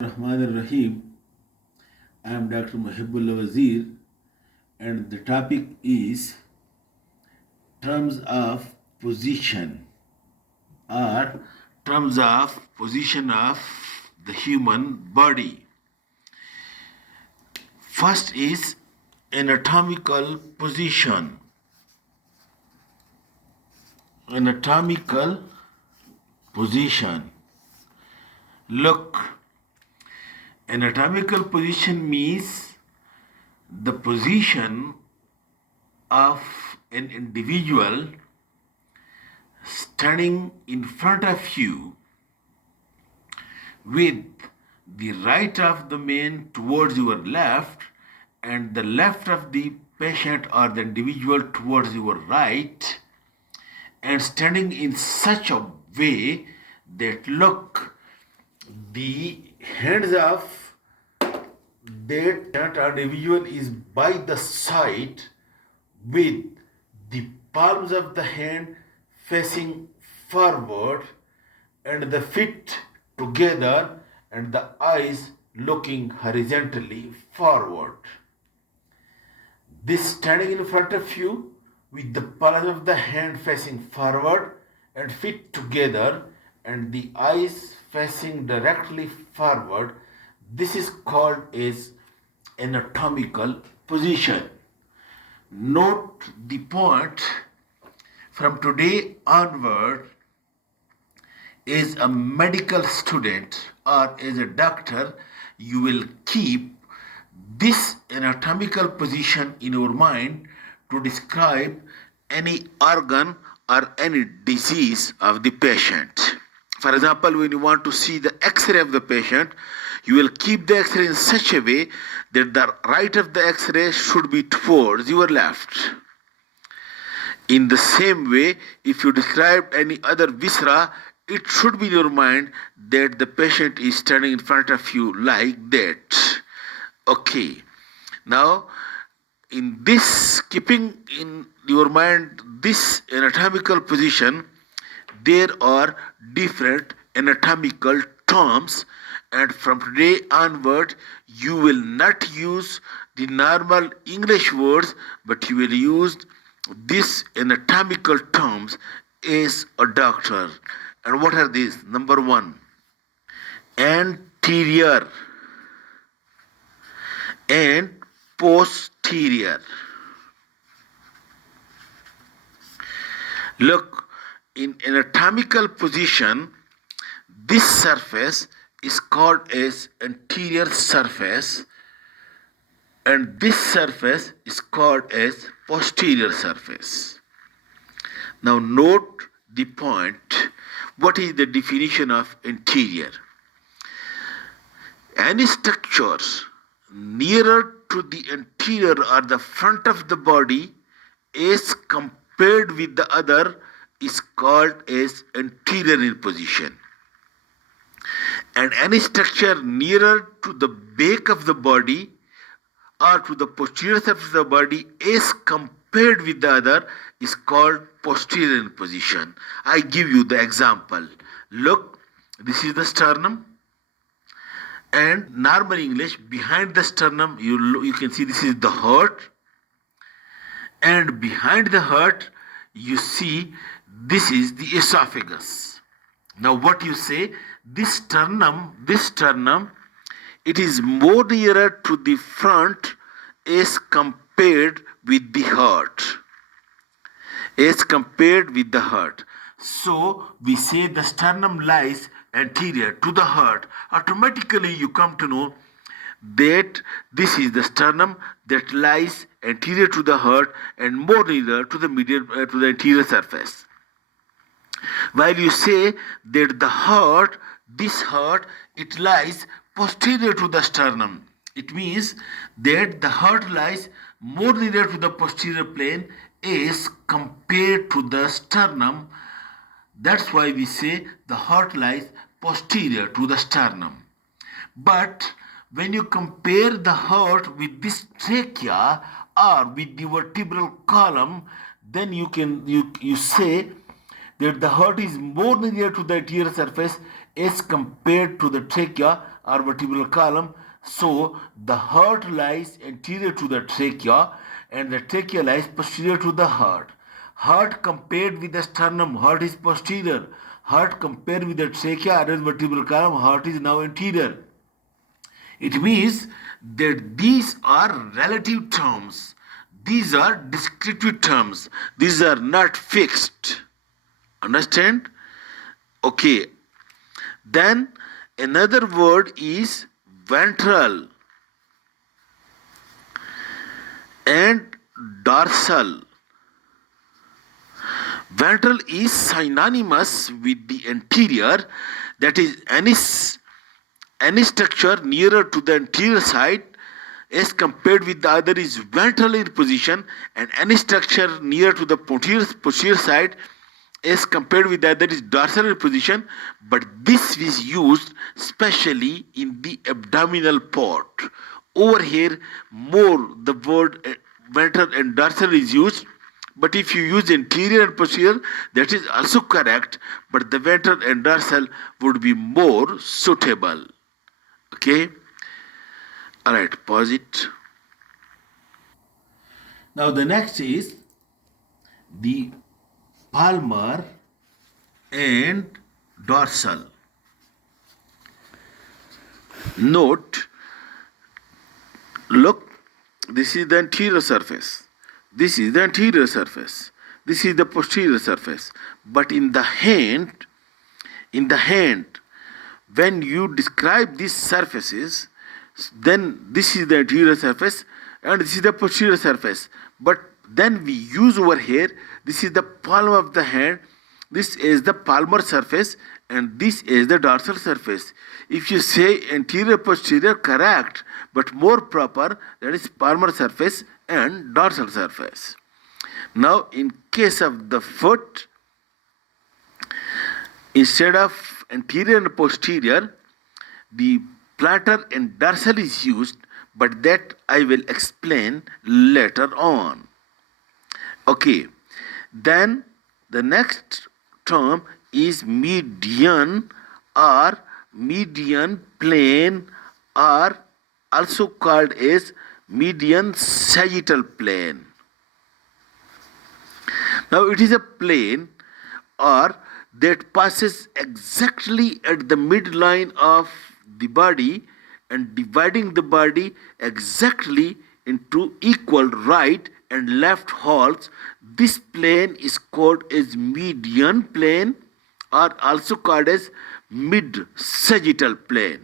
Rahman Rahim. I am Dr. Mohibullah Wazir, and the topic is terms of position or terms of position of the human body. First is anatomical position. Anatomical position. Look, anatomical position means the position of an individual standing in front of you with the right of the man towards your left and the left of the patient or the individual towards your right, and standing in such a way that look, the hands of that individual is by the side with the palms of the hand facing forward and the feet together and the eyes looking horizontally forward. This standing in front of you with the palms of the hand facing forward and feet together and the eyes facing directly forward, this is called as anatomical position. Note the point, from today onward, as a medical student or as a doctor, you will keep this anatomical position in your mind to describe any organ or any disease of the patient. For example, when you want to see the X-ray of the patient, you will keep the X-ray in such a way that the right of the X-ray should be towards your left. In the same way, if you describe any other viscera, it should be in your mind that the patient is standing in front of you like that. Okay. Now, in this, keeping in your mind this anatomical position, there are different anatomical terms, and from today onward you will not use the normal English words, but you will use these anatomical terms as a doctor. And what are these? Number one, anterior and posterior. Look, in anatomical position, this surface is called as anterior surface and this surface is called as posterior surface. Now note the point. What is the definition of anterior? Any structures nearer to the anterior or the front of the body as compared with the other is called as anterior in position. And any structure nearer to the back of the body or to the posterior surface of the body as compared with the other is called posterior in position. I give you the example. Look, this is the sternum, and normal English, behind the sternum you can see this is the heart, and behind the heart you see this is the esophagus. Now what you say, this sternum, it is more nearer to the front as compared with the heart. As compared with the heart. So we say the sternum lies anterior to the heart. Automatically you come to know that this is the sternum that lies anterior to the heart and more nearer to the medial to the anterior surface. While you say that the heart, this heart, it lies posterior to the sternum. It means that the heart lies more nearer to the posterior plane as compared to the sternum. That's why we say the heart lies posterior to the sternum. But when you compare the heart with this trachea or with the vertebral column, then you say that the heart is more near to the anterior surface as compared to the trachea or vertebral column. So the heart lies anterior to the trachea and the trachea lies posterior to the heart. Heart compared with the sternum, heart is posterior. Heart compared with the trachea or vertebral column, heart is now anterior. It means that these are relative terms. These are descriptive terms. These are not fixed. Understand? Okay. Then another word is ventral and dorsal. Ventral is synonymous with the anterior, that is any structure nearer to the anterior side as compared with the other is ventral in position, and any structure near to the posterior side as compared with the other is dorsal in position, but this is used specially in the abdominal part. Over here, more the word ventral and dorsal is used, but if you use anterior and posterior, that is also correct, but the ventral and dorsal would be more suitable. Okay? Alright, pause it. Now the next is the palmar and dorsal. Note, look, this is the anterior surface. This is the anterior surface. This is the posterior surface. But in the hand, when you describe these surfaces, then this is the anterior surface and this is the posterior surface. But then we use over here, this is the palm of the hand, this is the palmar surface, and this is the dorsal surface. If you say anterior posterior, correct, but more proper, that is palmar surface and dorsal surface. Now in case of the foot, instead of anterior and posterior, the plantar and dorsal is used, but that I will explain later on. Okay, then the next term is median or median plane, or also called as median sagittal plane. Now it is a plane or that passes exactly at the midline of the body and dividing the body exactly into equal right and left halves. This plane is called as median plane or also called as mid-sagittal plane.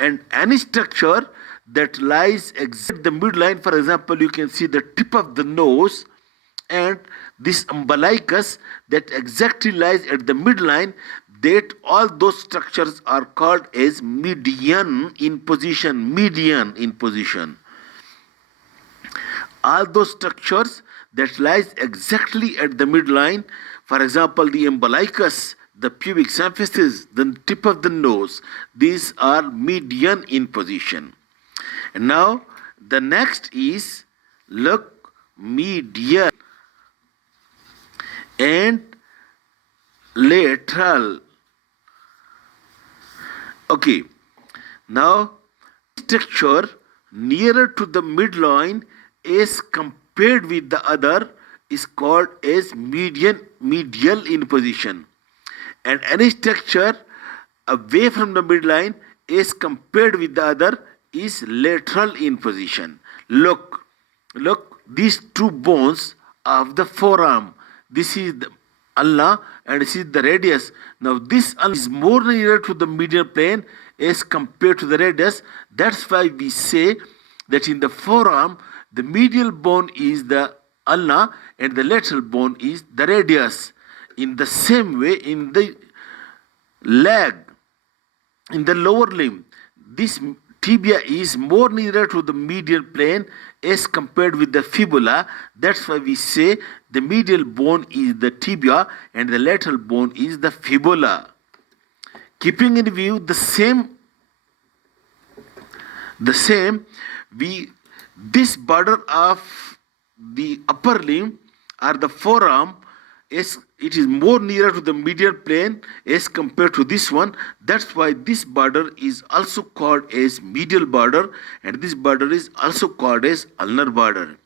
And any structure that lies exactly at the midline, for example, you can see the tip of the nose and this umbilicus that exactly lies at the midline, that all those structures are called as median in position. Median in position. All those structures that lies exactly at the midline, for example, the umbilicus, the pubic symphysis, the tip of the nose, these are median in position. And now the next is, look, medial and lateral. Okay, now structure nearer to the midline as compared with the other is called as medial in position, and any structure away from the midline as compared with the other is lateral in position. Look, these two bones of the forearm, this is the ulna and this is the radius. Now this ulna is more nearer to the medial plane as compared to the radius. That's why we say that in the forearm the medial bone is the ulna and the lateral bone is the radius. In the same way, in the leg, in the lower limb, this tibia is more nearer to the medial plane as compared with the fibula. That's why we say the medial bone is the tibia and the lateral bone is the fibula. Keeping in view the same, this border of the upper limb or the forearm it is more nearer to the medial plane as compared to this one. That's why this border is also called as medial border, and this border is also called as ulnar border.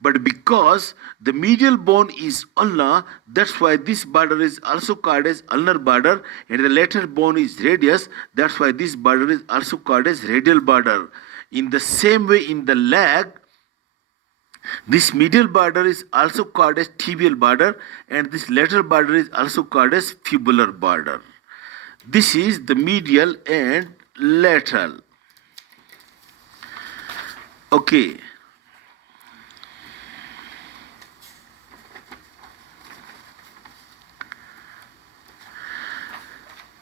But because the medial bone is ulna, that's why this border is also called as ulnar border, and the lateral bone is radius, that's why this border is also called as radial border. In the same way, in the leg, this medial border is also called as tibial border, and this lateral border is also called as fibular border. This is the medial and lateral. Okay.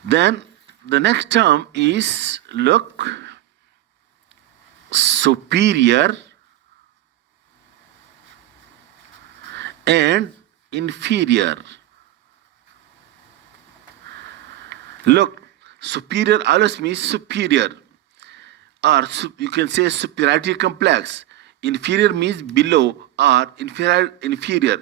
Then the next term is, look, superior and inferior. Look, superior always means superior, or you can say superiority complex. Inferior means below or inferior.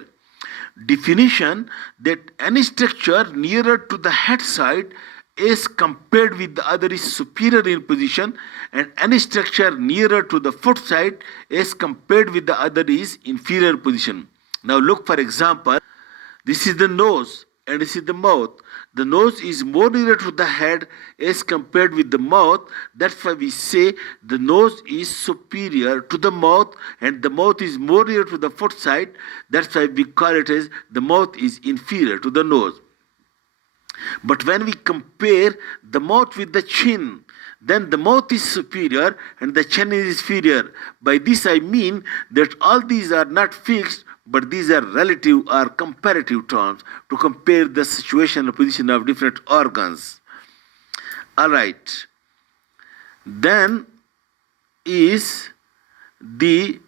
Definition: that any structure nearer to the head side as compared with the other is superior in position, and any structure nearer to the foot side as compared with the other is inferior position. Now look, for example, this is the nose and this is the mouth. The nose is more nearer to the head as compared with the mouth. That's why we say the nose is superior to the mouth, and the mouth is more near to the foot side. That's why we call it as the mouth is inferior to the nose. But when we compare the mouth with the chin, then the mouth is superior and the chin is inferior. By this I mean that all these are not fixed, but these are relative or comparative terms to compare the situation and position of different organs. Alright. Then is the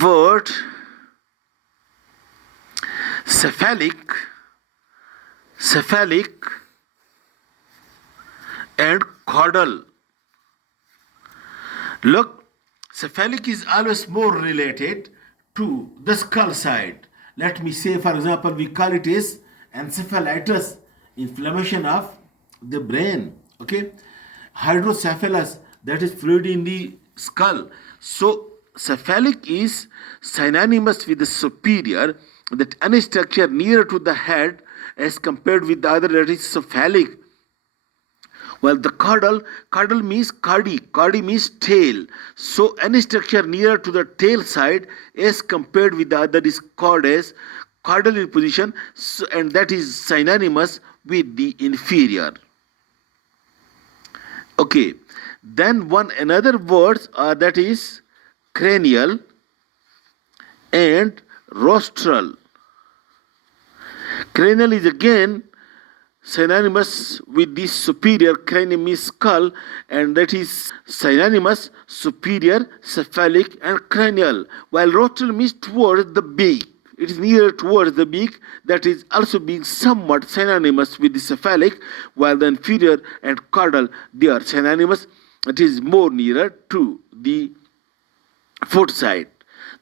word cephalic and caudal. Look, cephalic is always more related to the skull side. Let me say, for example, we call it as encephalitis, inflammation of the brain. Okay, hydrocephalus, that is fluid in the skull. So cephalic is synonymous with the superior, that any structure nearer to the head as compared with the other, that is cephalic. Well, the caudal means cardi means tail. So any structure nearer to the tail side as compared with the other is called as caudal in position, so, and that is synonymous with the inferior. Okay, then another words are, that is cranial and rostral. Cranial is again synonymous with the superior, cranium is skull, and that is synonymous superior, cephalic and cranial, while rostral means towards the beak. It is nearer towards the beak, that is also being somewhat synonymous with the cephalic, while the inferior and caudal, they are synonymous. It is more nearer to the foot side.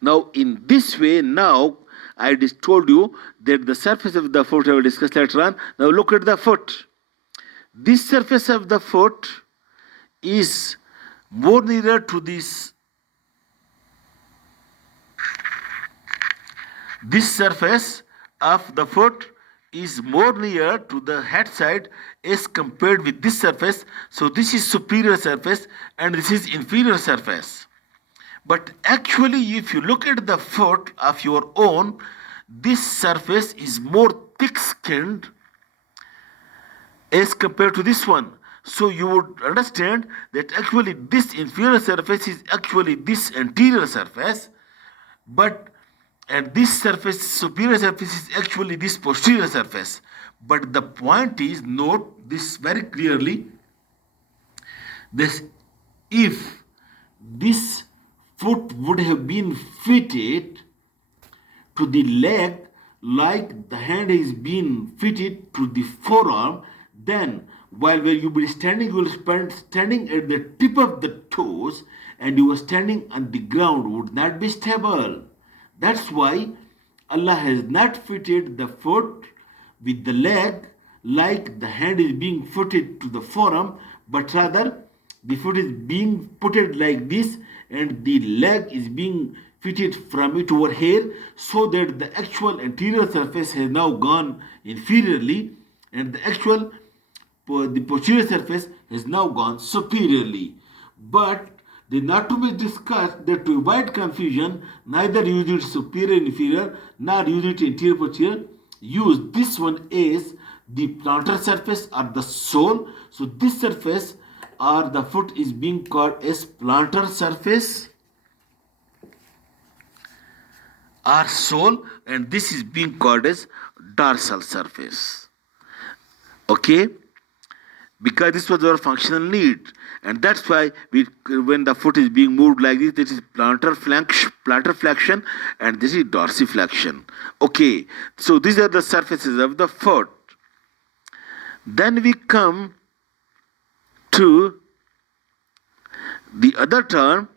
Now in this way, now I just told you that the surface of the foot I will discuss later on. Now look at the foot. This surface of the foot is more nearer to this. This surface of the foot is more near to the head side as compared with this surface. So this is superior surface and this is inferior surface. But actually, if you look at the foot of your own, this surface is more thick-skinned as compared to this one. So you would understand that actually this inferior surface is actually this anterior surface, and this surface, superior surface, is actually this posterior surface. But the point is, note this very clearly, this if this foot would have been fitted to the leg like the hand is being fitted to the forearm, then while you will be standing, you will be standing at the tip of the toes, and you are standing on the ground would not be stable. That's why Allah has not fitted the foot with the leg like the hand is being fitted to the forearm, but rather the foot is being putted like this and the leg is being fitted from it over here, so that the actual anterior surface has now gone inferiorly and the actual the posterior surface has now gone superiorly. But the not to be discussed that to avoid confusion, neither use it superior and inferior nor use it anterior posterior. Use this one as the plantar surface or the sole. So this surface or the foot is being called as plantar surface or sole, and this is being called as dorsal surface. Okay, because this was our functional need, and that's why when the foot is being moved like this is plantar flexion and this is dorsiflexion. Okay, so these are the surfaces of the foot. Then we come to the other term,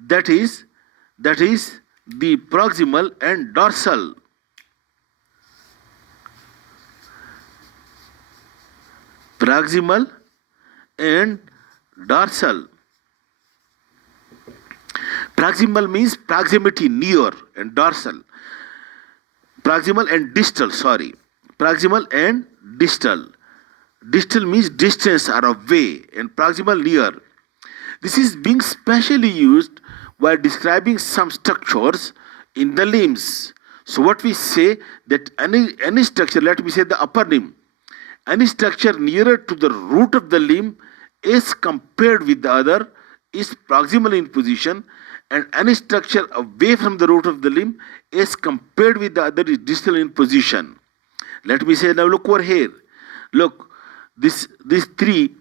that is the proximal and dorsal. Proximal and dorsal. Proximal means proximity, near, and dorsal. Proximal and distal, sorry. Proximal and distal. Distal means distance or away, and proximal near. This is being specially used while describing some structures in the limbs. So what we say that any structure, let me say the upper limb, any structure nearer to the root of the limb as compared with the other is proximal in position, and any structure away from the root of the limb as compared with the other is distal in position. Let me say, now look over here. Look, these three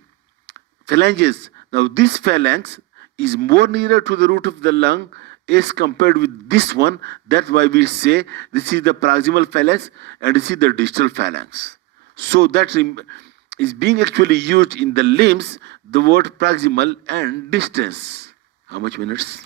phalanges. Now this phalanx is more nearer to the root of the lung as compared with this one. That's why we say this is the proximal phalanx and this is the distal phalanx. So that is being actually used in the limbs, the word proximal and distance. How much minutes?